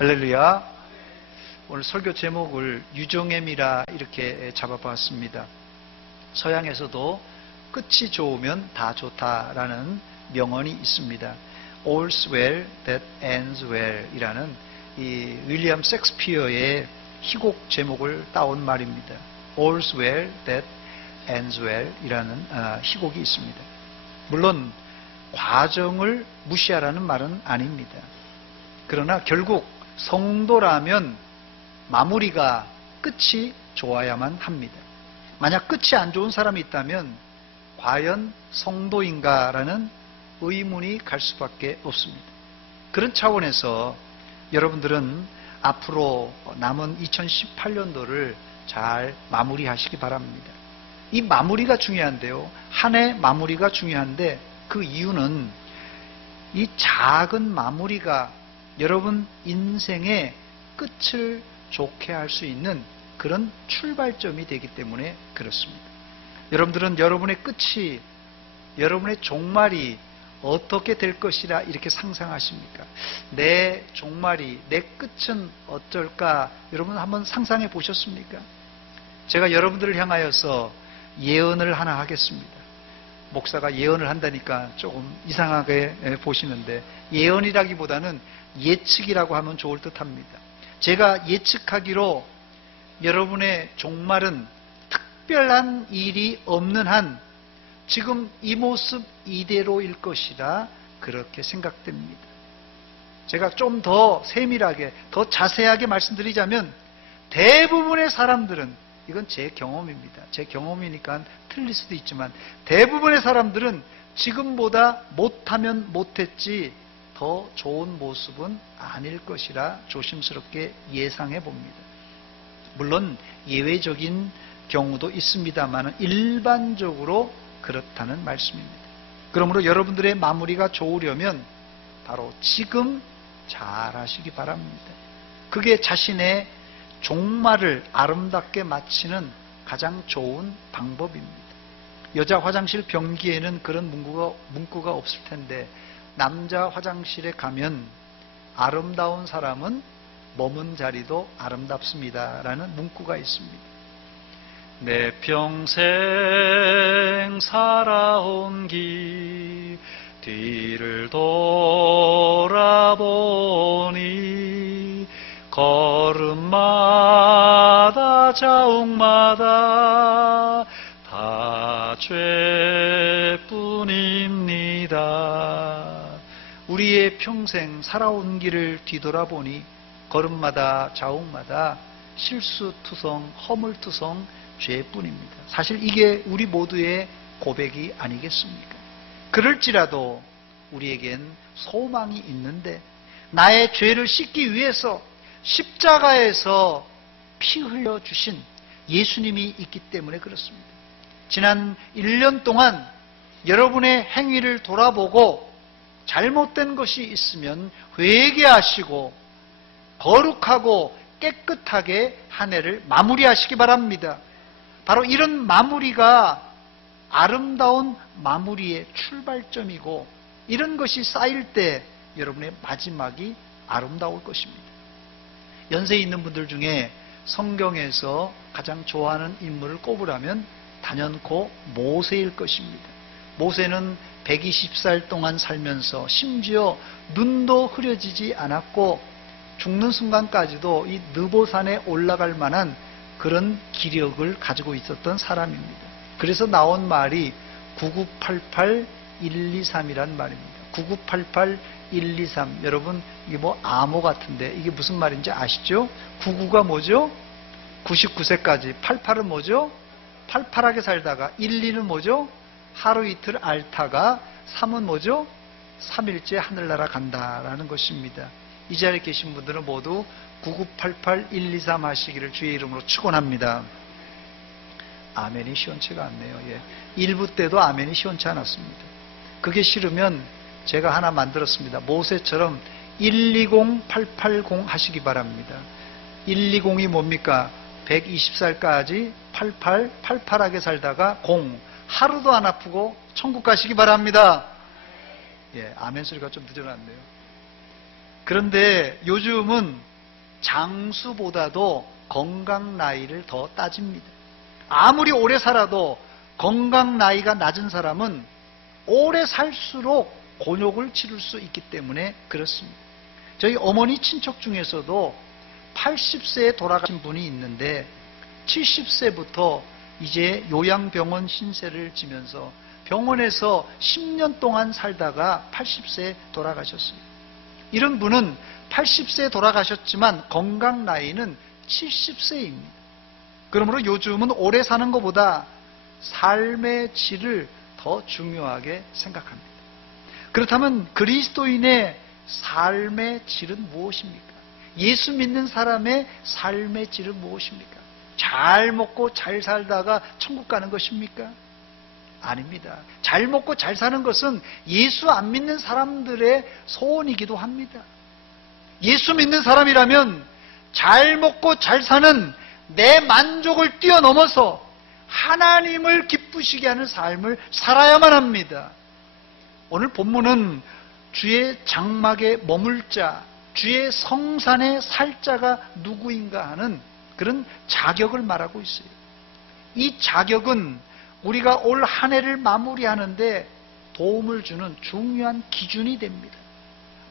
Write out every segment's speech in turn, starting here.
할렐루야. 오늘 설교 제목을 유종엠이라 이렇게 잡아봤습니다. 서양에서도 끝이 좋으면 다 좋다라는 명언이 있습니다. All's well that ends well 이라는 이 윌리엄 셰익스피어의 희곡 제목을 따온 말입니다. All's well that ends well 이라는 희곡이 있습니다. 물론 과정을 무시하라는 말은 아닙니다. 그러나 결국 성도라면 마무리가 끝이 좋아야만 합니다. 만약 끝이 안 좋은 사람이 있다면 과연 성도인가라는 의문이 갈 수밖에 없습니다. 그런 차원에서 여러분들은 앞으로 남은 2018년도를 잘 마무리하시기 바랍니다. 이 마무리가 중요한데요. 한 해 마무리가 중요한데 그 이유는 이 작은 마무리가 여러분 인생의 끝을 좋게 할 수 있는 그런 출발점이 되기 때문에 그렇습니다. 여러분들은 여러분의 끝이, 여러분의 종말이 어떻게 될 것이라 이렇게 상상하십니까? 내 종말이, 내 끝은 어떨까? 여러분 한번 상상해 보셨습니까? 제가 여러분들을 향하여서 예언을 하나 하겠습니다. 목사가 예언을 한다니까 조금 이상하게 보시는데, 예언이라기보다는 예측이라고 하면 좋을 듯 합니다. 제가 예측하기로 여러분의 종말은 특별한 일이 없는 한 지금 이 모습 이대로일 것이라 그렇게 생각됩니다. 제가 좀 더 세밀하게, 더 자세하게 말씀드리자면 대부분의 사람들은, 이건 제 경험입니다. 제 경험이니까 틀릴 수도 있지만 대부분의 사람들은 지금보다 못하면 못했지 더 좋은 모습은 아닐 것이라 조심스럽게 예상해 봅니다. 물론 예외적인 경우도 있습니다만 일반적으로 그렇다는 말씀입니다. 그러므로 여러분들의 마무리가 좋으려면 바로 지금 잘 하시기 바랍니다. 그게 자신의 종말을 아름답게 마치는 가장 좋은 방법입니다. 여자 화장실 변기에는 그런 문구가 없을 텐데 남자 화장실에 가면 아름다운 사람은 머문 자리도 아름답습니다 라는 문구가 있습니다. 내 평생 살아온 길 뒤를 돌아보니 걸음마다 자욱마다 다 죄뿐입니다. 우리의 평생 살아온 길을 뒤돌아보니 걸음마다 자욱마다 실수투성, 허물투성 죄뿐입니다. 사실 이게 우리 모두의 고백이 아니겠습니까? 그럴지라도 우리에겐 소망이 있는데 나의 죄를 씻기 위해서 십자가에서 피 흘려주신 예수님이 있기 때문에 그렇습니다. 지난 1년 동안 여러분의 행위를 돌아보고 잘못된 것이 있으면 회개하시고 거룩하고 깨끗하게 한 해를 마무리하시기 바랍니다. 바로 이런 마무리가 아름다운 마무리의 출발점이고 이런 것이 쌓일 때 여러분의 마지막이 아름다울 것입니다. 연세에 있는 분들 중에 성경에서 가장 좋아하는 인물을 꼽으라면 단연코 모세일 것입니다. 모세는 120살 동안 살면서 심지어 눈도 흐려지지 않았고 죽는 순간까지도 이 느보산에 올라갈 만한 그런 기력을 가지고 있었던 사람입니다. 그래서 나온 말이 9988-123이란 말입니다. 9988-123. 여러분 이게 뭐 암호 같은데 이게 무슨 말인지 아시죠? 99가 뭐죠? 99세까지. 88은 뭐죠? 팔팔하게 살다가 12는 뭐죠? 하루 이틀 앓다가 3은 뭐죠? 3일째 하늘나라 간다라는 것입니다. 이 자리에 계신 분들은 모두 9988-123 하시기를 주의 이름으로 축원합니다. 아멘이 시원치가 않네요. 예. 1부 때도 아멘이 시원치 않았습니다. 그게 싫으면 제가 하나 만들었습니다. 모세처럼 120-880 하시기 바랍니다. 120이 뭡니까? 120살까지 88하게 살다가 0, 하루도 안 아프고 천국 가시기 바랍니다. 예, 아멘 소리가 좀 늦어났네요. 그런데 요즘은 장수보다도 건강 나이를 더 따집니다. 아무리 오래 살아도 건강 나이가 낮은 사람은 오래 살수록 곤욕을 치를 수 있기 때문에 그렇습니다. 저희 어머니 친척 중에서도 80세에 돌아가신 분이 있는데 70세부터 이제 요양병원 신세를 지면서 병원에서 10년 동안 살다가 80세에 돌아가셨어요. 이런 분은 80세에 돌아가셨지만 건강 나이는 70세입니다. 그러므로 요즘은 오래 사는 것보다 삶의 질을 더 중요하게 생각합니다. 그렇다면 그리스도인의 삶의 질은 무엇입니까? 예수 믿는 사람의 삶의 질은 무엇입니까? 잘 먹고 잘 살다가 천국 가는 것입니까? 아닙니다. 잘 먹고 잘 사는 것은 예수 안 믿는 사람들의 소원이기도 합니다. 예수 믿는 사람이라면 잘 먹고 잘 사는 내 만족을 뛰어넘어서 하나님을 기쁘시게 하는 삶을 살아야만 합니다. 오늘 본문은 주의 장막에 머물 자, 주의 성산에 살 자가 누구인가 하는 그런 자격을 말하고 있어요. 이 자격은 우리가 올 한 해를 마무리하는데 도움을 주는 중요한 기준이 됩니다.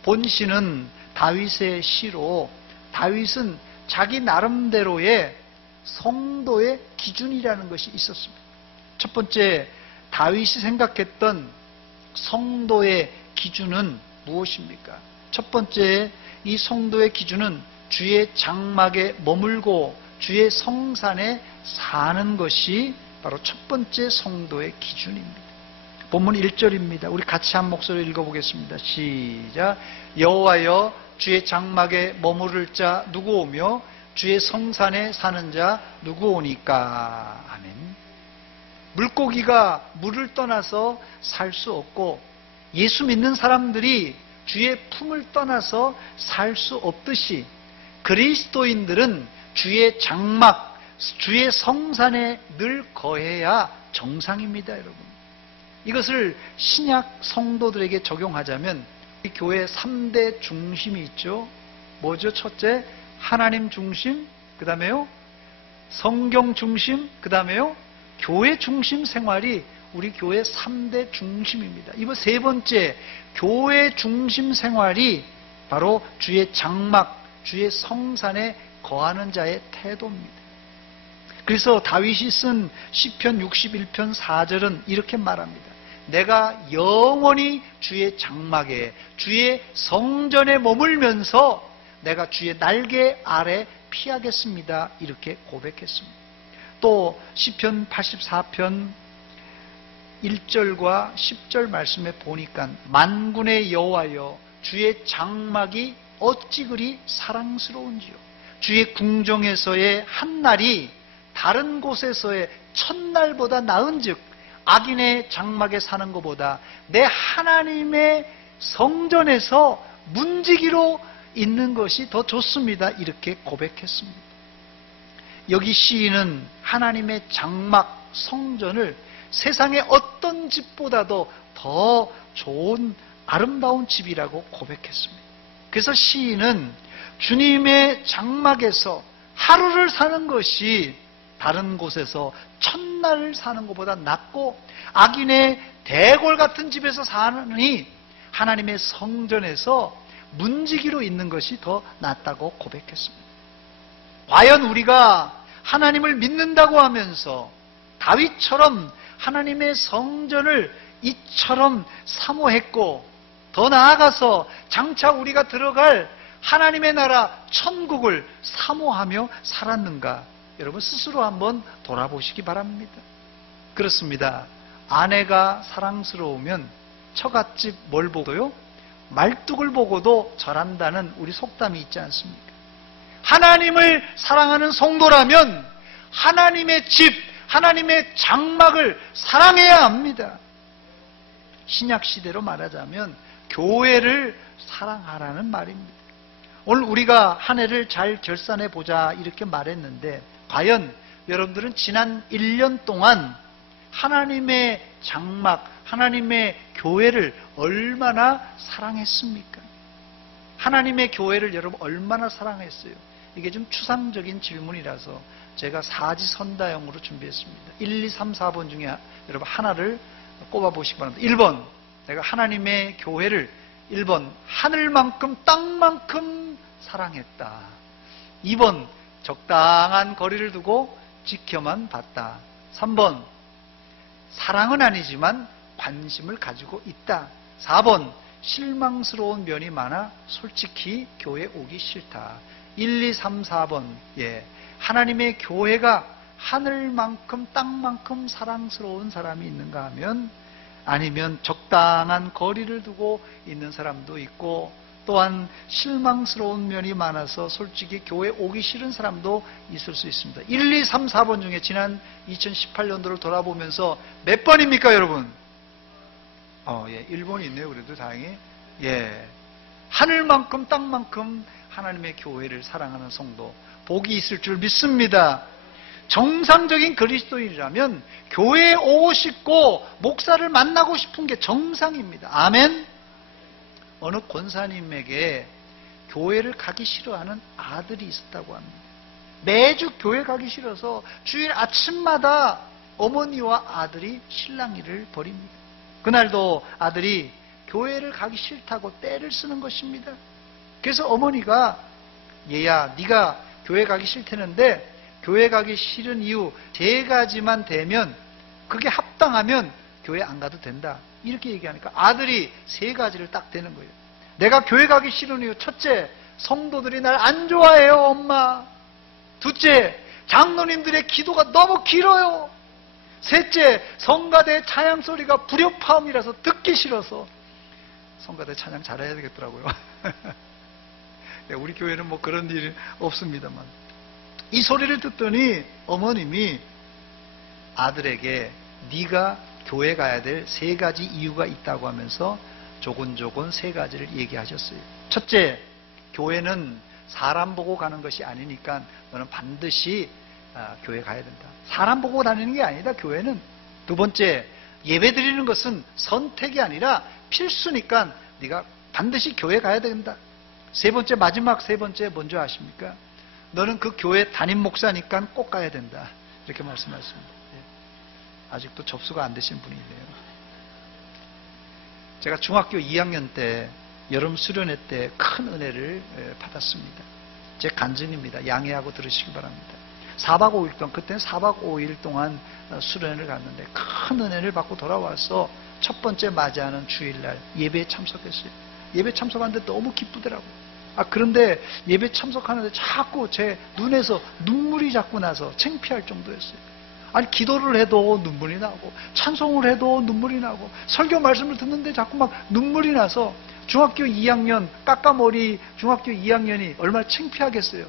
본시는 다윗의 시로 다윗은 자기 나름대로의 성도의 기준이라는 것이 있었습니다. 첫 번째, 다윗이 생각했던 성도의 기준은 무엇입니까? 첫 번째, 이 성도의 기준은 주의 장막에 머물고 주의 성산에 사는 것이 바로 첫 번째 성도의 기준입니다. 본문 1절입니다. 우리 같이 한 목소리로 읽어보겠습니다. 시작. 여호와여, 주의 장막에 머무를 자 누구 오며 주의 성산에 사는 자 누구 오니까. 아멘. 물고기가 물을 떠나서 살 수 없고 예수 믿는 사람들이 주의 품을 떠나서 살 수 없듯이 그리스도인들은 주의 장막, 주의 성산에 늘 거해야 정상입니다, 여러분. 이것을 신약 성도들에게 적용하자면 이 교회 3대 중심이 있죠. 뭐죠? 첫째, 하나님 중심, 그 다음에요 성경 중심, 그 다음에요 교회 중심 생활이 우리 교회 3대 중심입니다. 이번 세 번째, 교회 중심 생활이 바로 주의 장막, 주의 성산에 거하는 자의 태도입니다. 그래서 다윗이 쓴 시편 61편 4절은 이렇게 말합니다. 내가 영원히 주의 장막에, 주의 성전에 머물면서 내가 주의 날개 아래 피하겠습니다. 이렇게 고백했습니다. 또 시편 84편 1절과 10절 말씀에 보니까 만군의 여호와여, 주의 장막이 어찌 그리 사랑스러운지요. 주의 궁정에서의 한날이 다른 곳에서의 첫날보다 나은즉 악인의 장막에 사는 것보다 내 하나님의 성전에서 문지기로 있는 것이 더 좋습니다. 이렇게 고백했습니다. 여기 시인은 하나님의 장막, 성전을 세상의 어떤 집보다도 더 좋은 아름다운 집이라고 고백했습니다. 그래서 시인은 주님의 장막에서 하루를 사는 것이 다른 곳에서 첫날을 사는 것보다 낫고 악인의 대궐 같은 집에서 사느니 하나님의 성전에서 문지기로 있는 것이 더 낫다고 고백했습니다. 과연 우리가 하나님을 믿는다고 하면서 다윗처럼 하나님의 성전을 이처럼 사모했고 더 나아가서 장차 우리가 들어갈 하나님의 나라 천국을 사모하며 살았는가? 여러분 스스로 한번 돌아보시기 바랍니다. 그렇습니다. 아내가 사랑스러우면 처갓집 뭘 보고요? 말뚝을 보고도 절한다는 우리 속담이 있지 않습니까? 하나님을 사랑하는 성도라면 하나님의 집, 하나님의 장막을 사랑해야 합니다. 신약 시대로 말하자면 교회를 사랑하라는 말입니다. 오늘 우리가 한 해를 잘 결산해 보자 이렇게 말했는데 과연 여러분들은 지난 1년 동안 하나님의 장막, 하나님의 교회를 얼마나 사랑했습니까? 하나님의 교회를 여러분 얼마나 사랑했어요? 이게 좀 추상적인 질문이라서 제가 사지선다형으로 준비했습니다. 1, 2, 3, 4번 중에 여러분 하나를 꼽아보시기 바랍니다. 1번, 내가 하나님의 교회를 1번 하늘만큼 땅만큼 사랑했다. 2번, 적당한 거리를 두고 지켜만 봤다. 3번, 사랑은 아니지만 관심을 가지고 있다. 4번, 실망스러운 면이 많아 솔직히 교회 오기 싫다. 1, 2, 3, 4번. 하나님의 교회가 하늘만큼 땅만큼 사랑스러운 사람이 있는가 하면, 아니면 적당한 거리를 두고 있는 사람도 있고, 또한 실망스러운 면이 많아서 솔직히 교회 오기 싫은 사람도 있을 수 있습니다. 1, 2, 3, 4번 중에 지난 2018년도를 돌아보면서 몇 번입니까, 여러분? 1번이 있네요. 그래도 다행히. 하늘만큼 땅만큼 하나님의 교회를 사랑하는 성도, 복이 있을 줄 믿습니다. 정상적인 그리스도인이라면 교회에 오고 싶고 목사를 만나고 싶은 게 정상입니다. 아멘. 어느 권사님에게 교회를 가기 싫어하는 아들이 있었다고 합니다. 매주 교회 가기 싫어서 주일 아침마다 어머니와 아들이 실랑이를 벌입니다. 그날도 아들이 교회를 가기 싫다고 떼를 쓰는 것입니다. 그래서 어머니가, 얘야, 네가 교회 가기 싫다는데 교회 가기 싫은 이유 3가지만 되면, 그게 합당하면 교회 안 가도 된다, 이렇게 얘기하니까 아들이 3가지를 딱 대는 거예요. 내가 교회 가기 싫은 이유, 첫째, 성도들이 날 안 좋아해요, 엄마. 둘째, 장로님들의 기도가 너무 길어요. 셋째, 성가대 찬양 소리가 불협화음이라서 듣기 싫어서. 성가대 찬양 잘해야 되겠더라고요. 우리 교회는 뭐 그런 일이 없습니다만, 이 소리를 듣더니 어머님이 아들에게 네가 교회 가야 될 3가지 이유가 있다고 하면서 조곤조곤 3가지를 얘기하셨어요. 첫째, 교회는 사람 보고 가는 것이 아니니까 너는 반드시 교회 가야 된다. 사람 보고 다니는 게 아니다, 교회는. 두 번째, 예배 드리는 것은 선택이 아니라 필수니까 네가 반드시 교회 가야 된다. 세 번째, 마지막 3번째 뭔지 아십니까? 너는 그 교회 담임 목사니까 꼭 가야 된다, 이렇게 말씀하셨습니다. 아직도 접수가 안 되신 분이 있네요. 제가 중학교 2학년 때 여름 수련회 때 큰 은혜를 받았습니다. 제 간증입니다. 양해하고 들으시기 바랍니다. 4박 5일 동안, 그때는 4박 5일 동안 수련회를 갔는데 큰 은혜를 받고 돌아와서 첫 번째 맞이하는 주일날 예배에 참석했어요. 예배 참석하는데 너무 기쁘더라고요. 그런데 예배 참석하는데 자꾸 제 눈에서 눈물이 자꾸 나서 창피할 정도였어요. 아니, 기도를 해도 눈물이 나고 찬송을 해도 눈물이 나고 설교 말씀을 듣는데 자꾸 막 눈물이 나서 중학교 2학년 까까머리 중학교 2학년이 얼마나 창피하겠어요.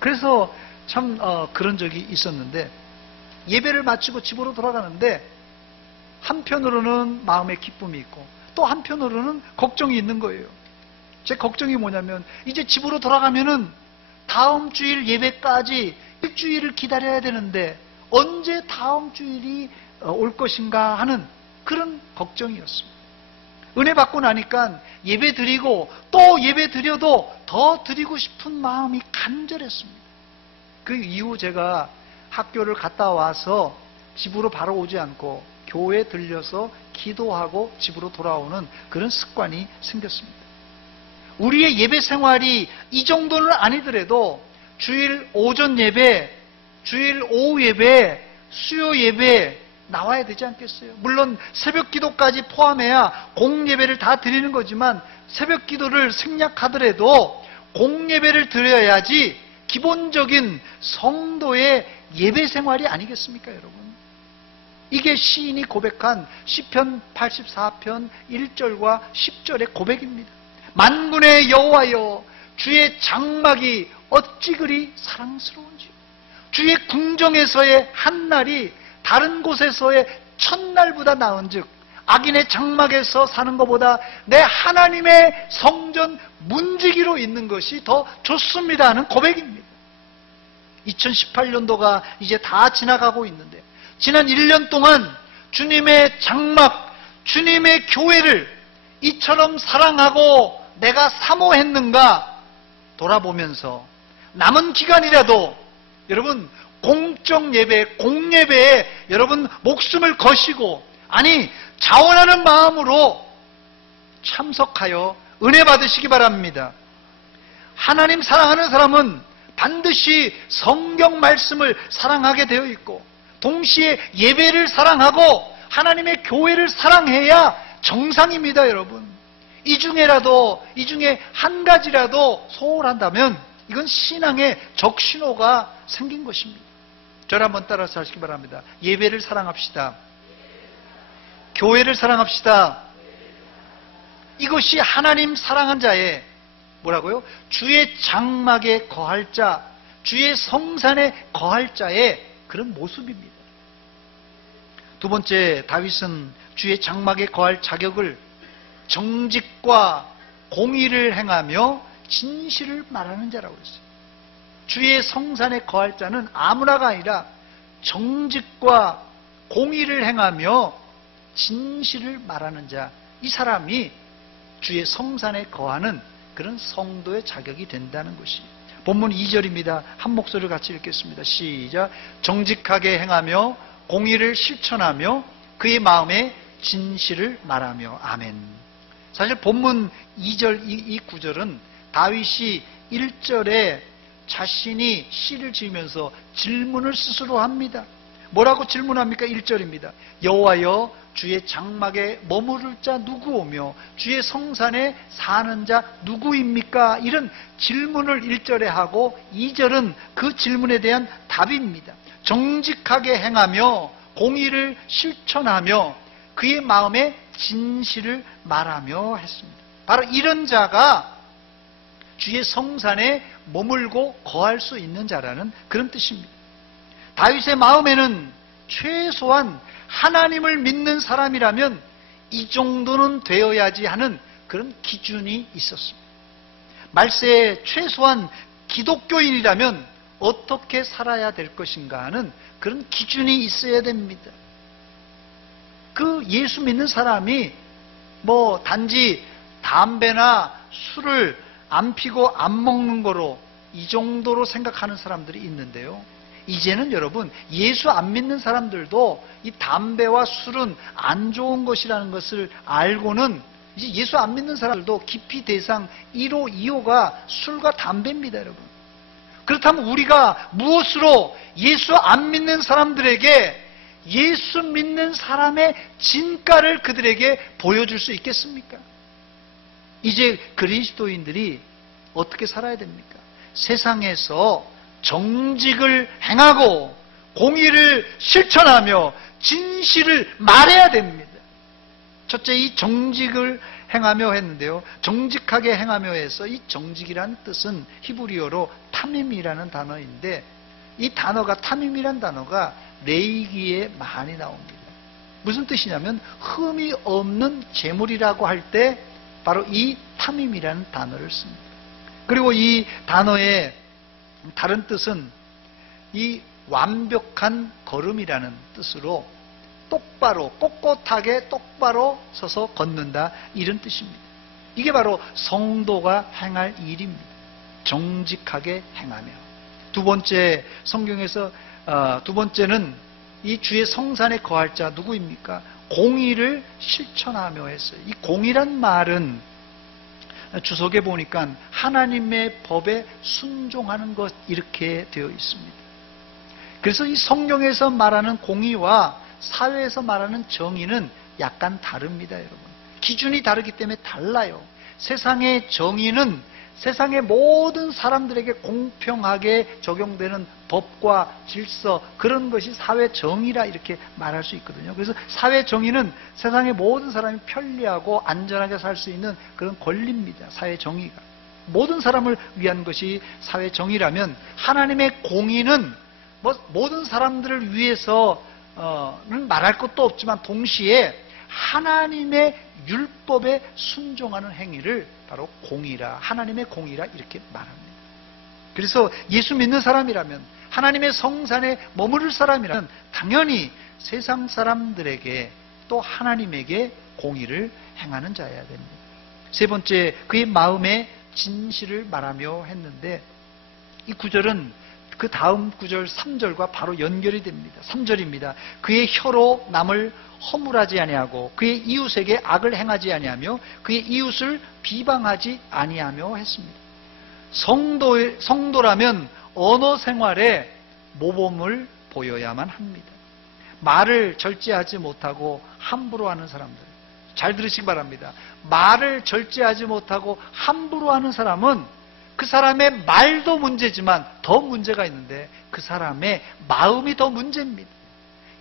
그래서 참 그런 적이 있었는데, 예배를 마치고 집으로 돌아가는데 한편으로는 마음의 기쁨이 있고 또 한편으로는 걱정이 있는 거예요. 제 걱정이 뭐냐면, 이제 집으로 돌아가면은 다음 주일 예배까지 일주일을 기다려야 되는데 언제 다음 주일이 올 것인가 하는 그런 걱정이었습니다. 은혜 받고 나니까 예배 드리고 또 예배 드려도 더 드리고 싶은 마음이 간절했습니다. 그 이후 제가 학교를 갔다 와서 집으로 바로 오지 않고 교회에 들려서 기도하고 집으로 돌아오는 그런 습관이 생겼습니다. 우리의 예배 생활이 이 정도는 아니더라도 주일 오전 예배, 주일 오후 예배, 수요 예배 나와야 되지 않겠어요? 물론 새벽 기도까지 포함해야 공예배를 다 드리는 거지만 새벽 기도를 생략하더라도 공예배를 드려야지 기본적인 성도의 예배 생활이 아니겠습니까, 여러분? 이게 시인이 고백한 시편 84편 1절과 10절의 고백입니다. 만군의 여호와여, 주의 장막이 어찌 그리 사랑스러운지, 주의 궁정에서의 한날이 다른 곳에서의 첫날보다 나은즉 악인의 장막에서 사는 것보다 내 하나님의 성전 문지기로 있는 것이 더 좋습니다 하는 고백입니다. 2018년도가 이제 다 지나가고 있는데 지난 1년 동안 주님의 장막, 주님의 교회를 이처럼 사랑하고 내가 사모했는가 돌아보면서 남은 기간이라도 여러분 공적 예배, 공예배에 여러분 목숨을 거시고, 아니 자원하는 마음으로 참석하여 은혜 받으시기 바랍니다. 하나님 사랑하는 사람은 반드시 성경 말씀을 사랑하게 되어 있고, 동시에 예배를 사랑하고 하나님의 교회를 사랑해야 정상입니다. 여러분, 이 중에 한 가지라도 소홀한다면 이건 신앙의 적신호가 생긴 것입니다. 저를 한번 따라서 하시기 바랍니다. 예배를 사랑합시다. 교회를 사랑합시다. 이것이 하나님 사랑한 자의 뭐라고요? 주의 장막에 거할 자, 주의 성산에 거할 자의 그런 모습입니다. 두 번째, 다윗은 주의 장막에 거할 자격을 정직과 공의를 행하며 진실을 말하는 자라고 했어요. 주의 성산에 거할 자는 아무나가 아니라 정직과 공의를 행하며 진실을 말하는 자, 이 사람이 주의 성산에 거하는 그런 성도의 자격이 된다는 것이 본문 2절입니다. 한 목소리를 같이 읽겠습니다. 시작. 정직하게 행하며 공의를 실천하며 그의 마음에 진실을 말하며. 아멘. 사실 본문 2절 이 구절은 다윗이 1절에 자신이 시를 지으면서 질문을 스스로 합니다. 뭐라고 질문합니까? 1절입니다. 여호와여, 주의 장막에 머무를 자 누구오며 주의 성산에 사는 자 누구입니까? 이런 질문을 1절에 하고 2절은 그 질문에 대한 답입니다. 정직하게 행하며 공의를 실천하며 그의 마음에 진실을 말하며 했습니다. 바로 이런 자가 주의 성산에 머물고 거할 수 있는 자라는 그런 뜻입니다. 다윗의 마음에는 최소한 하나님을 믿는 사람이라면 이 정도는 되어야지 하는 그런 기준이 있었습니다. 말세에 최소한 기독교인이라면 어떻게 살아야 될 것인가 하는 그런 기준이 있어야 됩니다. 그 예수 믿는 사람이 단지 담배나 술을 안 피고 안 먹는 거로 이 정도로 생각하는 사람들이 있는데요. 이제는 여러분, 예수 안 믿는 사람들도 이 담배와 술은 안 좋은 것이라는 것을 알고는 이제 예수 안 믿는 사람들도 기피 대상 1호, 2호가 술과 담배입니다, 여러분. 그렇다면 우리가 무엇으로 예수 안 믿는 사람들에게 예수 믿는 사람의 진가를 그들에게 보여줄 수 있겠습니까? 이제 그리스도인들이 어떻게 살아야 됩니까? 세상에서 정직을 행하고 공의를 실천하며 진실을 말해야 됩니다. 첫째, 이 정직을 행하며 했는데요. 정직하게 행하며 해서 이 정직이라는 뜻은 히브리어로 타밈이라는 단어인데, 이 단어가 타밈이라는 단어가 레위기에 많이 나옵니다. 무슨 뜻이냐면 흠이 없는 제물이라고 할 때 바로 이 타밈이라는 단어를 씁니다. 그리고 이 단어의 다른 뜻은 이 완벽한 걸음이라는 뜻으로 똑바로, 꼿꼿하게 똑바로 서서 걷는다, 이런 뜻입니다. 이게 바로 성도가 행할 일입니다. 정직하게 행하며. 두 번째, 성경에서 두 번째는 이 주의 성산에 거할 자 누구입니까? 공의를 실천하며 했어요. 이 공의란 말은 주석에 보니까 하나님의 법에 순종하는 것, 이렇게 되어 있습니다. 그래서 이 성경에서 말하는 공의와 사회에서 말하는 정의는 약간 다릅니다, 여러분. 기준이 다르기 때문에 달라요. 세상의 정의는 세상의 모든 사람들에게 공평하게 적용되는 법과 질서, 그런 것이 사회 정의라 이렇게 말할 수 있거든요. 그래서 사회 정의는 세상의 모든 사람이 편리하고 안전하게 살 수 있는 그런 권리입니다. 사회 정의가. 모든 사람을 위한 것이 사회 정의라면, 하나님의 공의는 모든 사람들을 위해서는 말할 것도 없지만 동시에 하나님의 율법에 순종하는 행위를 바로 공의라, 하나님의 공의라 이렇게 말합니다. 그래서 예수 믿는 사람이라면, 하나님의 성산에 머무를 사람이라면 당연히 세상 사람들에게 또 하나님에게 공의를 행하는 자여야 됩니다. 세 번째, 그의 마음에 진실을 말하며 했는데, 이 구절은 그 다음 구절 3절과 바로 연결이 됩니다. 3절입니다. 그의 혀로 남을 허물하지 아니하고 그의 이웃에게 악을 행하지 아니하며 그의 이웃을 비방하지 아니하며 했습니다. 성도라면 언어 생활에 모범을 보여야만 합니다. 말을 절제하지 못하고 함부로 하는 사람들, 잘 들으시기 바랍니다. 말을 절제하지 못하고 함부로 하는 사람은 그 사람의 말도 문제지만 더 문제가 있는데 그 사람의 마음이 더 문제입니다.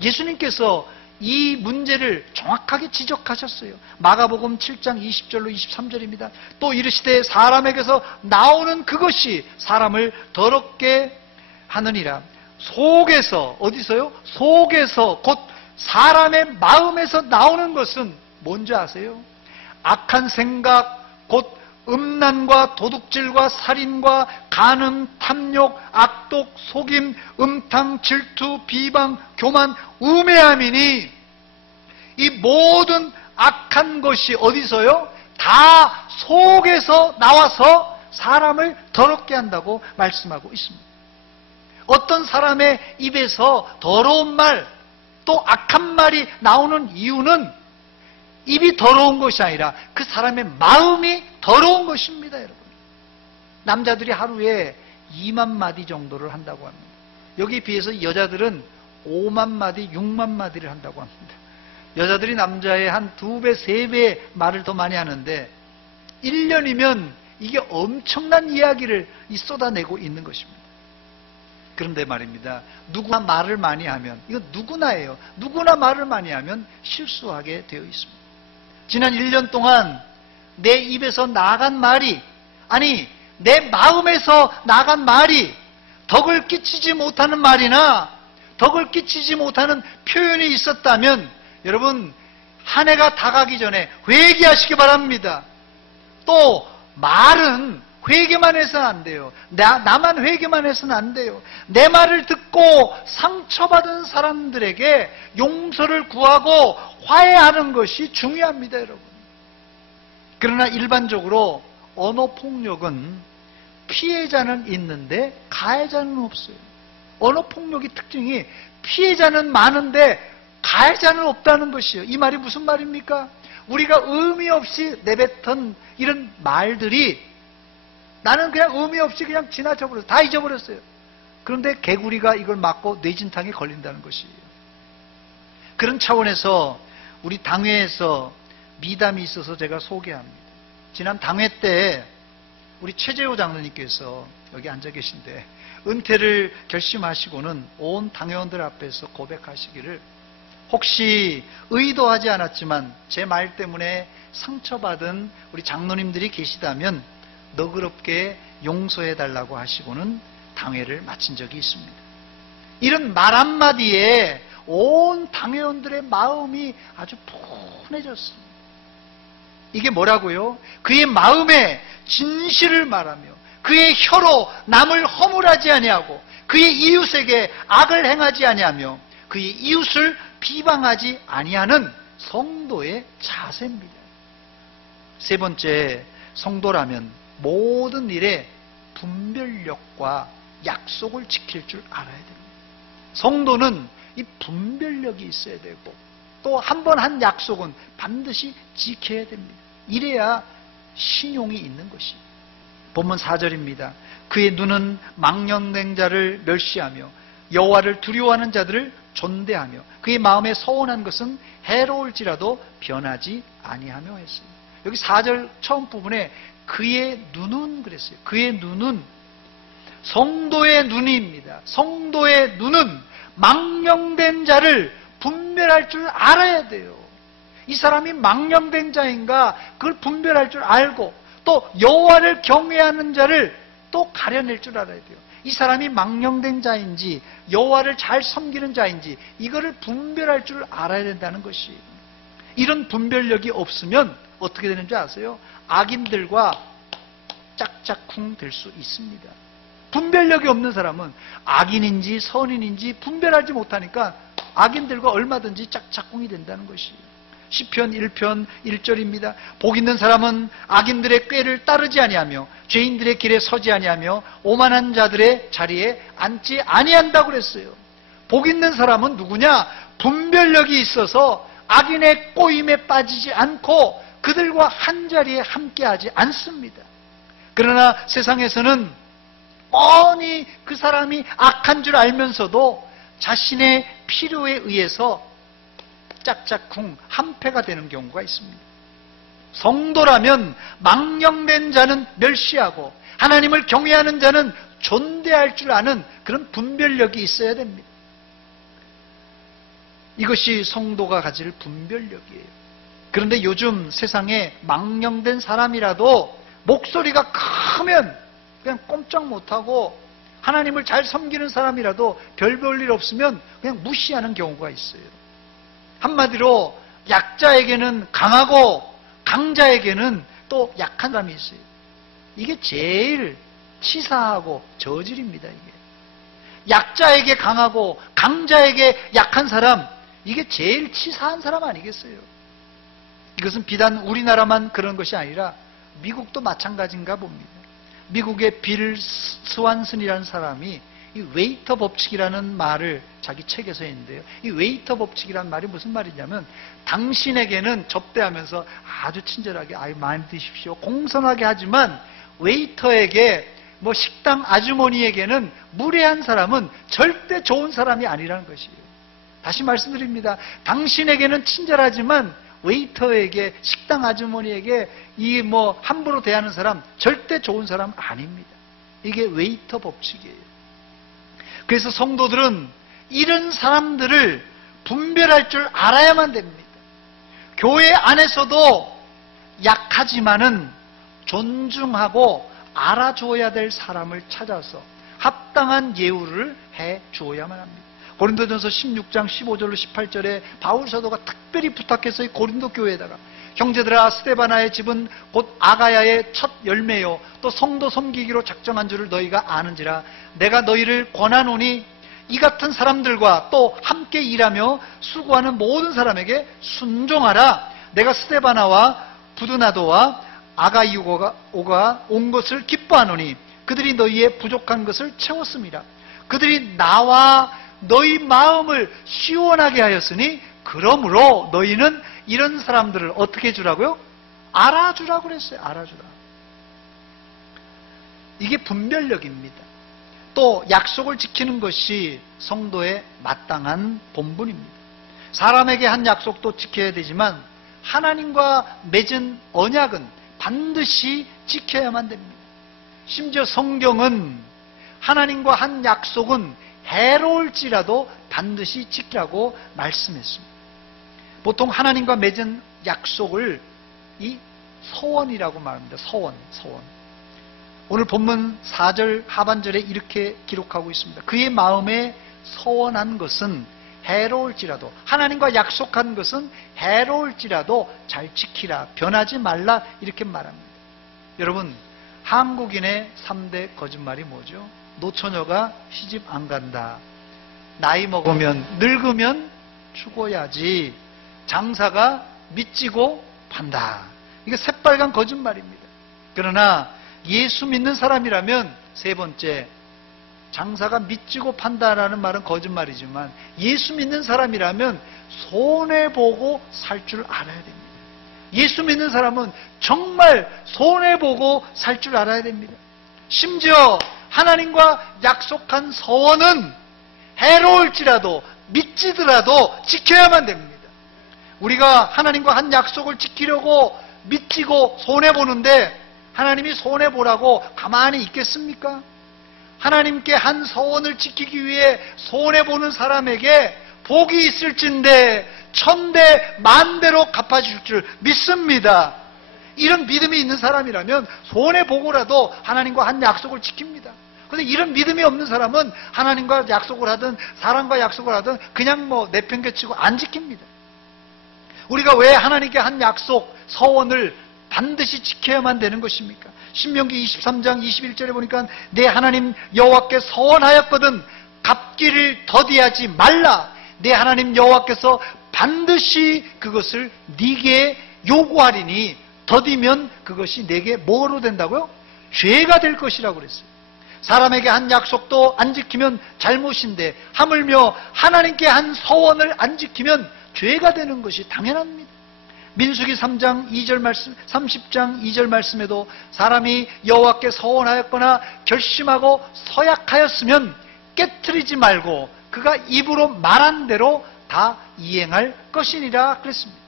예수님께서 이 문제를 정확하게 지적하셨어요. 마가복음 7장 20절로 23절입니다. 또 이르시되 사람에게서 나오는 그것이 사람을 더럽게 하느니라. 속에서, 어디서요? 속에서, 곧 사람의 마음에서 나오는 것은 뭔지 아세요? 악한 생각, 곧 음란과 도둑질과 살인과 간음, 탐욕, 악독, 속임, 음탕, 질투, 비방, 교만, 우매함이니 이 모든 악한 것이 어디서요? 다 속에서 나와서 사람을 더럽게 한다고 말씀하고 있습니다. 어떤 사람의 입에서 더러운 말, 또 악한 말이 나오는 이유는 입이 더러운 것이 아니라 그 사람의 마음이 더러운 것입니다, 여러분. 남자들이 하루에 2만 마디 정도를 한다고 합니다. 여기에 비해서 여자들은 5만 마디, 6만 마디를 한다고 합니다. 여자들이 남자의 한 2배, 3배 말을 더 많이 하는데 1년이면 이게 엄청난 이야기를 쏟아내고 있는 것입니다. 그런데 말입니다. 누구나 말을 많이 하면, 이거 누구나예요. 누구나 말을 많이 하면 실수하게 되어 있습니다. 지난 1년 동안 내 입에서 나간 말이, 아니 내 마음에서 나간 말이 덕을 끼치지 못하는 말이나 덕을 끼치지 못하는 표현이 있었다면 여러분 한 해가 다 가기 전에 회개하시기 바랍니다. 또 말은 회개만 해서는 안 돼요. 나만 회개만 해서는 안 돼요. 내 말을 듣고 상처받은 사람들에게 용서를 구하고 화해하는 것이 중요합니다, 여러분. 그러나 일반적으로 언어폭력은 피해자는 있는데 가해자는 없어요. 언어폭력의 특징이 피해자는 많은데 가해자는 없다는 것이에요. 이 말이 무슨 말입니까? 우리가 의미 없이 내뱉은 이런 말들이 나는 그냥 의미 없이 그냥 지나쳐 버렸어요. 다 잊어버렸어요. 그런데 개구리가 이걸 맞고 뇌진탕에 걸린다는 것이에요. 그런 차원에서 우리 당회에서 미담이 있어서 제가 소개합니다. 지난 당회 때 우리 최재호 장로님께서 여기 앉아 계신데 은퇴를 결심하시고는 온 당회원들 앞에서 고백하시기를 혹시 의도하지 않았지만 제 말 때문에 상처받은 우리 장로님들이 계시다면 너그럽게 용서해달라고 하시고는 당회를 마친 적이 있습니다. 이런 말 한마디에 온 당회원들의 마음이 아주 푸근해졌습니다. 이게 뭐라고요? 그의 마음에 진실을 말하며 그의 혀로 남을 허물하지 아니하고 그의 이웃에게 악을 행하지 아니하며 그의 이웃을 비방하지 아니하는 성도의 자세입니다. 세 번째, 성도라면 모든 일에 분별력과 약속을 지킬 줄 알아야 됩니다. 성도는 이 분별력이 있어야 되고 또 한 번 한 약속은 반드시 지켜야 됩니다. 이래야 신용이 있는 것이에요. 본문 4절입니다. 그의 눈은 망령된 자를 멸시하며 여호와를 두려워하는 자들을 존대하며 그의 마음에 서운한 것은 해로울지라도 변하지 아니하며 했습니다. 여기 4절 처음 부분에 그의 눈은 그랬어요. 그의 눈은 성도의 눈입니다. 성도의 눈은 망령된 자를 분별할 줄 알아야 돼요. 이 사람이 망령된 자인가 그걸 분별할 줄 알고 또 여호와를 경외하는 자를 또 가려낼 줄 알아야 돼요. 이 사람이 망령된 자인지 여호와를 잘 섬기는 자인지 이거를 분별할 줄 알아야 된다는 것이. 이런 분별력이 없으면 어떻게 되는지 아세요? 악인들과 짝짝쿵 될 수 있습니다. 분별력이 없는 사람은 악인인지 선인인지 분별하지 못하니까 악인들과 얼마든지 짝짝꿍이 된다는 것이에요. 시편 1편 1절입니다. 복 있는 사람은 악인들의 꾀를 따르지 아니하며 죄인들의 길에 서지 아니하며 오만한 자들의 자리에 앉지 아니한다고 그랬어요. 복 있는 사람은 누구냐? 분별력이 있어서 악인의 꼬임에 빠지지 않고 그들과 한자리에 함께하지 않습니다. 그러나 세상에서는 뻔히 그 사람이 악한 줄 알면서도 자신의 필요에 의해서 짝짝쿵 한패가 되는 경우가 있습니다. 성도라면 망령된 자는 멸시하고 하나님을 경외하는 자는 존대할 줄 아는 그런 분별력이 있어야 됩니다. 이것이 성도가 가질 분별력이에요. 그런데 요즘 세상에 망령된 사람이라도 목소리가 크면 그냥 꼼짝 못하고 하나님을 잘 섬기는 사람이라도 별 볼 일 없으면 그냥 무시하는 경우가 있어요. 한마디로 약자에게는 강하고 강자에게는 또 약한 사람이 있어요. 이게 제일 치사하고 저질입니다. 이게 약자에게 강하고 강자에게 약한 사람, 이게 제일 치사한 사람 아니겠어요? 이것은 비단 우리나라만 그런 것이 아니라 미국도 마찬가지인가 봅니다. 미국의 빌 스완슨이라는 사람이 이 웨이터 법칙이라는 말을 자기 책에서 했는데요. 이 웨이터 법칙이라는 말이 무슨 말이냐면 당신에게는 접대하면서 아주 친절하게 많이 드십시오, 공손하게 하지만 웨이터에게 뭐 식당 아주머니에게는 무례한 사람은 절대 좋은 사람이 아니라는 것이에요. 다시 말씀드립니다. 당신에게는 친절하지만 웨이터에게, 식당 아주머니에게 함부로 대하는 사람 절대 좋은 사람 아닙니다. 이게 웨이터 법칙이에요. 그래서 성도들은 이런 사람들을 분별할 줄 알아야만 됩니다. 교회 안에서도 약하지만은 존중하고 알아줘야 될 사람을 찾아서 합당한 예우를 해 주어야만 합니다. 고린도전서 16장 15절로 18절에 바울 사도가 특별히 부탁해서 이 고린도 교회에다가 형제들아, 스데바나의 집은 곧 아가야의 첫 열매요 또 성도 섬기기로 작정한 줄을 너희가 아는지라. 내가 너희를 권하노니 이 같은 사람들과 또 함께 일하며 수고하는 모든 사람에게 순종하라. 내가 스데바나와 부드나도와 아가이오가 온 것을 기뻐하노니 그들이 너희의 부족한 것을 채웠습니다. 그들이 나와 너희 마음을 시원하게 하였으니 그러므로 너희는 이런 사람들을 어떻게 해주라고요? 알아주라고 그랬어요. 알아주라. 이게 분별력입니다. 또 약속을 지키는 것이 성도의 마땅한 본분입니다. 사람에게 한 약속도 지켜야 되지만 하나님과 맺은 언약은 반드시 지켜야만 됩니다. 심지어 성경은 하나님과 한 약속은 해로울지라도 반드시 지키라고 말씀했습니다. 보통 하나님과 맺은 약속을 이 서원이라고 말합니다. 서원. 오늘 본문 4절 하반절에 이렇게 기록하고 있습니다. 그의 마음에 서원한 것은 해로울지라도, 하나님과 약속한 것은 해로울지라도 잘 지키라, 변하지 말라, 이렇게 말합니다. 여러분, 한국인의 3대 거짓말이 뭐죠? 노처녀가 시집 안 간다, 나이 먹으면 늙으면 죽어야지, 장사가 미치고 판다. 이게 새빨간 거짓말입니다. 그러나 예수 믿는 사람이라면 세 번째, 장사가 미치고 판다라는 말은 거짓말이지만 예수 믿는 사람이라면 손해보고 살 줄 알아야 됩니다. 예수 믿는 사람은 정말 손해보고 살 줄 알아야 됩니다. 심지어 하나님과 약속한 서원은 해로울지라도 미치더라도 지켜야만 됩니다. 우리가 하나님과 한 약속을 지키려고 미치고 손해보는데 하나님이 손해보라고 가만히 있겠습니까? 하나님께 한 서원을 지키기 위해 손해보는 사람에게 복이 있을진데 천대 만대로 갚아주실 줄 믿습니다. 이런 믿음이 있는 사람이라면 손해보고라도 하나님과 한 약속을 지킵니다. 그런데 이런 믿음이 없는 사람은 하나님과 약속을 하든 사람과 약속을 하든 그냥 내팽개치고 안 지킵니다. 우리가 왜 하나님께 한 약속, 서원을 반드시 지켜야만 되는 것입니까? 신명기 23장 21절에 보니까 내 하나님 여호와께 서원하였거든 갚기를 더디하지 말라. 내 하나님 여호와께서 반드시 그것을 네게 요구하리니 더디면 그것이 내게 뭐로 된다고요? 죄가 될 것이라고 그랬어요. 사람에게 한 약속도 안 지키면 잘못인데 하물며 하나님께 한 서원을 안 지키면 죄가 되는 것이 당연합니다. 민수기 3장 2절 말씀, 30장 2절 말씀에도 사람이 여호와께 서원하였거나 결심하고 서약하였으면 깨트리지 말고 그가 입으로 말한 대로 다 이행할 것이니라 그랬습니다.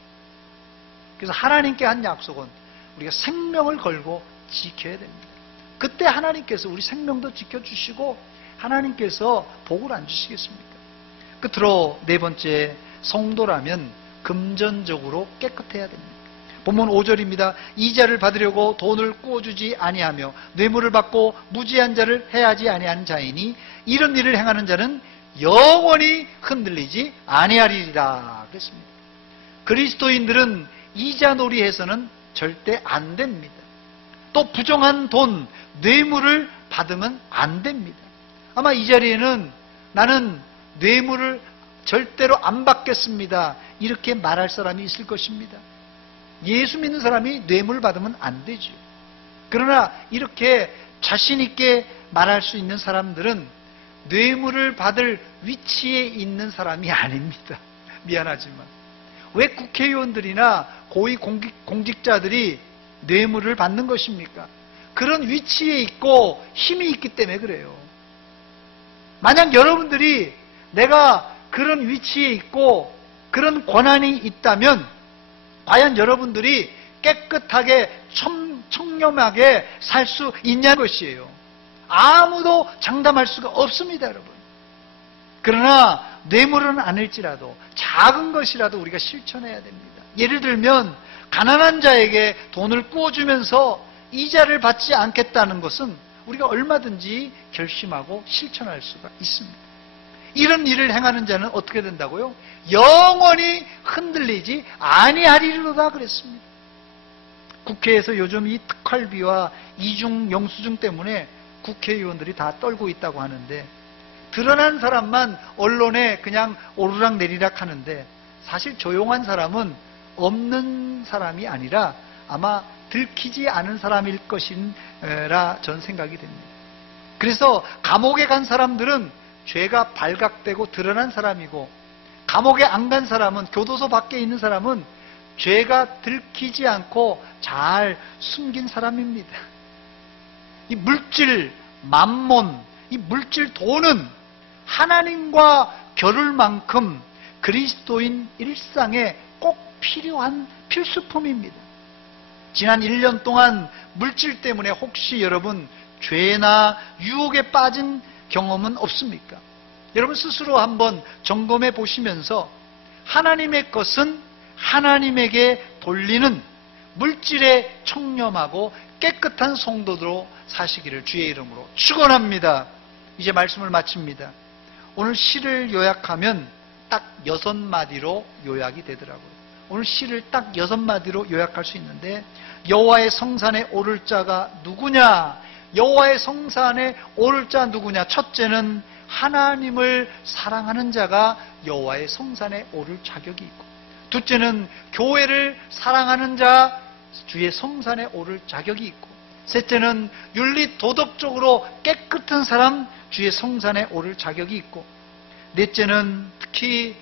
그래서 하나님께 한 약속은 우리가 생명을 걸고 지켜야 됩니다. 그때 하나님께서 우리 생명도 지켜주시고 하나님께서 복을 안 주시겠습니까? 끝으로 네 번째, 성도라면 금전적으로 깨끗해야 됩니다. 본문 5절입니다. 이자를 받으려고 돈을 꾸어주지 아니하며 뇌물을 받고 무지한 자를 해하지 아니하는 자이니 이런 일을 행하는 자는 영원히 흔들리지 아니하리라 그랬습니다. 그리스도인들은 이자놀이해서는 절대 안 됩니다. 또 부정한 돈, 뇌물을 받으면 안 됩니다. 아마 이 자리에는 나는 뇌물을 절대로 안 받겠습니다, 이렇게 말할 사람이 있을 것입니다. 예수 믿는 사람이 뇌물 받으면 안 되죠. 그러나 이렇게 자신 있게 말할 수 있는 사람들은 뇌물을 받을 위치에 있는 사람이 아닙니다. 미안하지만. 왜 국회의원들이나 고위 공직자들이 뇌물을 받는 것입니까? 그런 위치에 있고 힘이 있기 때문에 그래요. 만약 여러분들이 내가 그런 위치에 있고 그런 권한이 있다면 과연 여러분들이 깨끗하게 청렴하게 살 수 있냐는 것이에요. 아무도 장담할 수가 없습니다, 여러분. 그러나 뇌물은 아닐지라도 작은 것이라도 우리가 실천해야 됩니다. 예를 들면 가난한 자에게 돈을 꾸어주면서 이자를 받지 않겠다는 것은 우리가 얼마든지 결심하고 실천할 수가 있습니다. 이런 일을 행하는 자는 어떻게 된다고요? 영원히 흔들리지 아니하리로다 그랬습니다. 국회에서 요즘 이 특활비와 이중 영수증 때문에 국회의원들이 다 떨고 있다고 하는데, 드러난 사람만 언론에 그냥 오르락 내리락 하는데 사실 조용한 사람은 없는 사람이 아니라 아마 들키지 않은 사람일 것이라 저는 생각이 됩니다. 그래서 감옥에 간 사람들은 죄가 발각되고 드러난 사람이고, 감옥에 안 간 사람은, 교도소 밖에 있는 사람은 죄가 들키지 않고 잘 숨긴 사람입니다. 이 물질, 만몬, 이 물질 돈은 하나님과 겨룰 만큼 그리스도인 일상에 꼭 필요한 필수품입니다. 지난 1년 동안 물질 때문에 혹시 여러분 죄나 유혹에 빠진 경험은 없습니까? 여러분 스스로 한번 점검해 보시면서 하나님의 것은 하나님에게 돌리는 물질에 청렴하고 깨끗한 성도로 사시기를 주의 이름으로 축원합니다. 이제 말씀을 마칩니다. 오늘 시를 요약하면 딱 6마디로 요약이 되더라고요. 오늘 시를 딱 6마디로 요약할 수 있는데, 여호와의 성산에 오를 자가 누구냐? 여호와의 성산에 오를 자 누구냐? 첫째는 하나님을 사랑하는 자가 여호와의 성산에 오를 자격이 있고, 둘째는 교회를 사랑하는 자 주의 성산에 오를 자격이 있고, 셋째는 윤리 도덕적으로 깨끗한 사람 주의 성산에 오를 자격이 있고, 넷째는 특히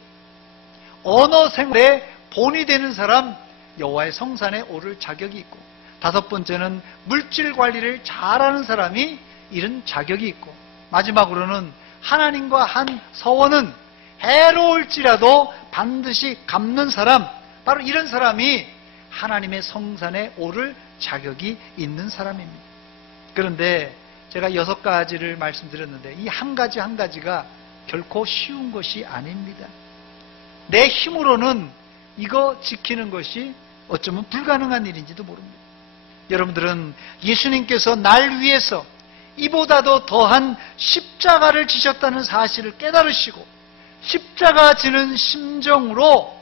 언어 생활에 본이 되는 사람 여호와의 성산에 오를 자격이 있고, 다섯 번째는 물질 관리를 잘하는 사람이 이런 자격이 있고, 마지막으로는 하나님과 한 서원은 해로울지라도 반드시 갚는 사람, 바로 이런 사람이 하나님의 성산에 오를 자격이 있는 사람입니다. 그런데 제가 6가지를 말씀드렸는데 이 한 가지 한 가지가 결코 쉬운 것이 아닙니다. 내 힘으로는 이거 지키는 것이 어쩌면 불가능한 일인지도 모릅니다. 여러분들은 예수님께서 날 위해서 이보다도 더한 십자가를 지셨다는 사실을 깨달으시고 십자가 지는 심정으로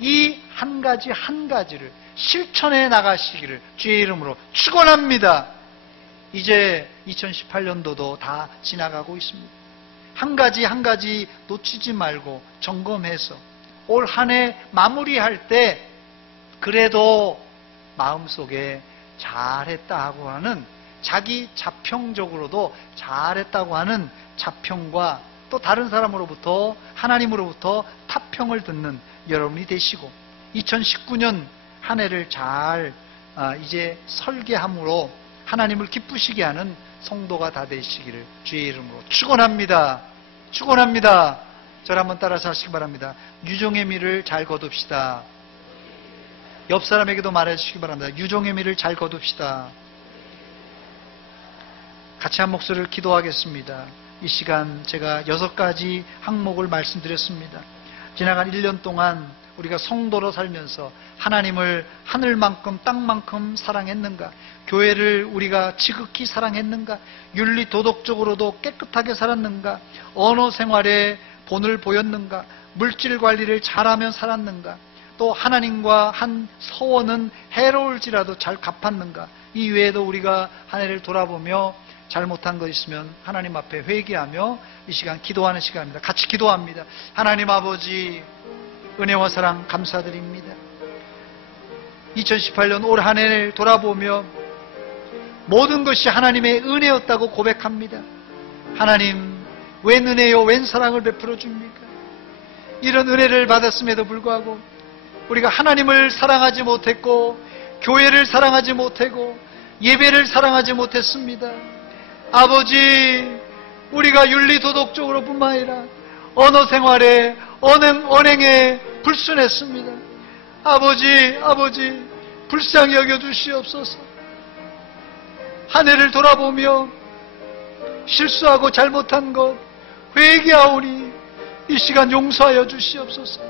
이 한 가지 한 가지를 실천해 나가시기를 주의 이름으로 축원합니다. 이제 2018년도도 다 지나가고 있습니다. 한 가지 한 가지 놓치지 말고 점검해서 올 한 해 마무리할 때 그래도 마음속에 잘했다 하고 하는, 자기 자평적으로도 잘했다고 하는 자평과 또 다른 사람으로부터, 하나님으로부터 타평을 듣는 여러분이 되시고, 2019년 한 해를 잘 이제 설계함으로 하나님을 기쁘시게 하는 성도가 다 되시기를 주의 이름으로 축원합니다. 축원합니다. 저를 한번 따라서 하시기 바랍니다. 유종의 미를 잘 거둡시다. 옆 사람에게도 말해주시기 바랍니다. 유종의 미를 잘 거둡시다. 같이 한 목소리를 기도하겠습니다. 이 시간 제가 6가지 항목을 말씀드렸습니다. 지나간 1년 동안 우리가 성도로 살면서 하나님을 하늘만큼 땅만큼 사랑했는가? 교회를 우리가 지극히 사랑했는가? 윤리 도덕적으로도 깨끗하게 살았는가? 언어 생활에 본을 보였는가? 물질 관리를 잘하며 살았는가? 또 하나님과 한 서원은 해로울지라도 잘 갚았는가? 이 외에도 우리가 한 해를 돌아보며 잘못한 거 있으면 하나님 앞에 회개하며 이 시간 기도하는 시간입니다. 같이 기도합니다. 하나님 아버지, 은혜와 사랑 감사드립니다. 2018년 올 한 해를 돌아보며 모든 것이 하나님의 은혜였다고 고백합니다. 하나님, 웬 은혜요, 웬 사랑을 베풀어 줍니까? 이런 은혜를 받았음에도 불구하고 우리가 하나님을 사랑하지 못했고, 교회를 사랑하지 못하고, 예배를 사랑하지 못했습니다. 아버지, 우리가 윤리도덕적으로 뿐만 아니라 언어 생활에, 언행에 불순했습니다. 아버지, 불쌍히 여겨주시옵소서. 한 해를 돌아보며 실수하고 잘못한 것 회개하오니 이 시간 용서하여 주시옵소서.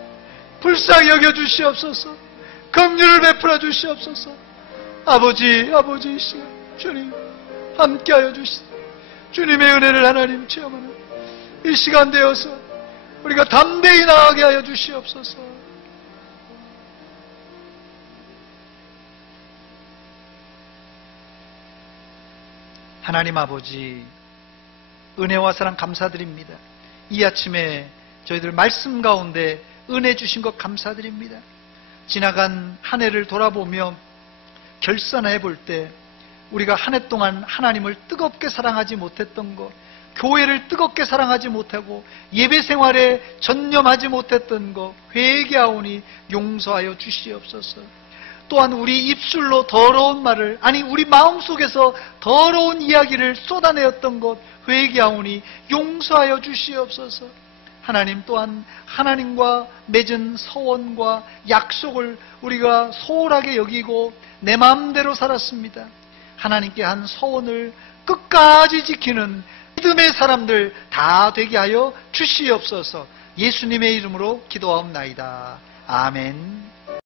불쌍히 여겨주시옵소서. 긍휼을 베풀어 주시옵소서. 아버지, 이 시간 주님 함께하여 주시옵소서. 주님의 은혜를 하나님 체험하는 이 시간 되어서 우리가 담대히 나아가게 하여 주시옵소서. 하나님 아버지, 은혜와 사랑 감사드립니다. 이 아침에 저희들 말씀 가운데 은혜 주신 것 감사드립니다. 지나간 한 해를 돌아보며 결산해 볼 때 우리가 한 해 동안 하나님을 뜨겁게 사랑하지 못했던 것, 교회를 뜨겁게 사랑하지 못하고 예배 생활에 전념하지 못했던 것 회개하오니 용서하여 주시옵소서. 또한 우리 입술로 더러운 말을, 아니 우리 마음속에서 더러운 이야기를 쏟아내었던 것 회개하오니 용서하여 주시옵소서. 하나님, 또한 하나님과 맺은 서원과 약속을 우리가 소홀하게 여기고 내 마음대로 살았습니다. 하나님께 한 서원을 끝까지 지키는 믿음의 사람들 다 되게 하여 주시옵소서. 예수님의 이름으로 기도하옵나이다. 아멘.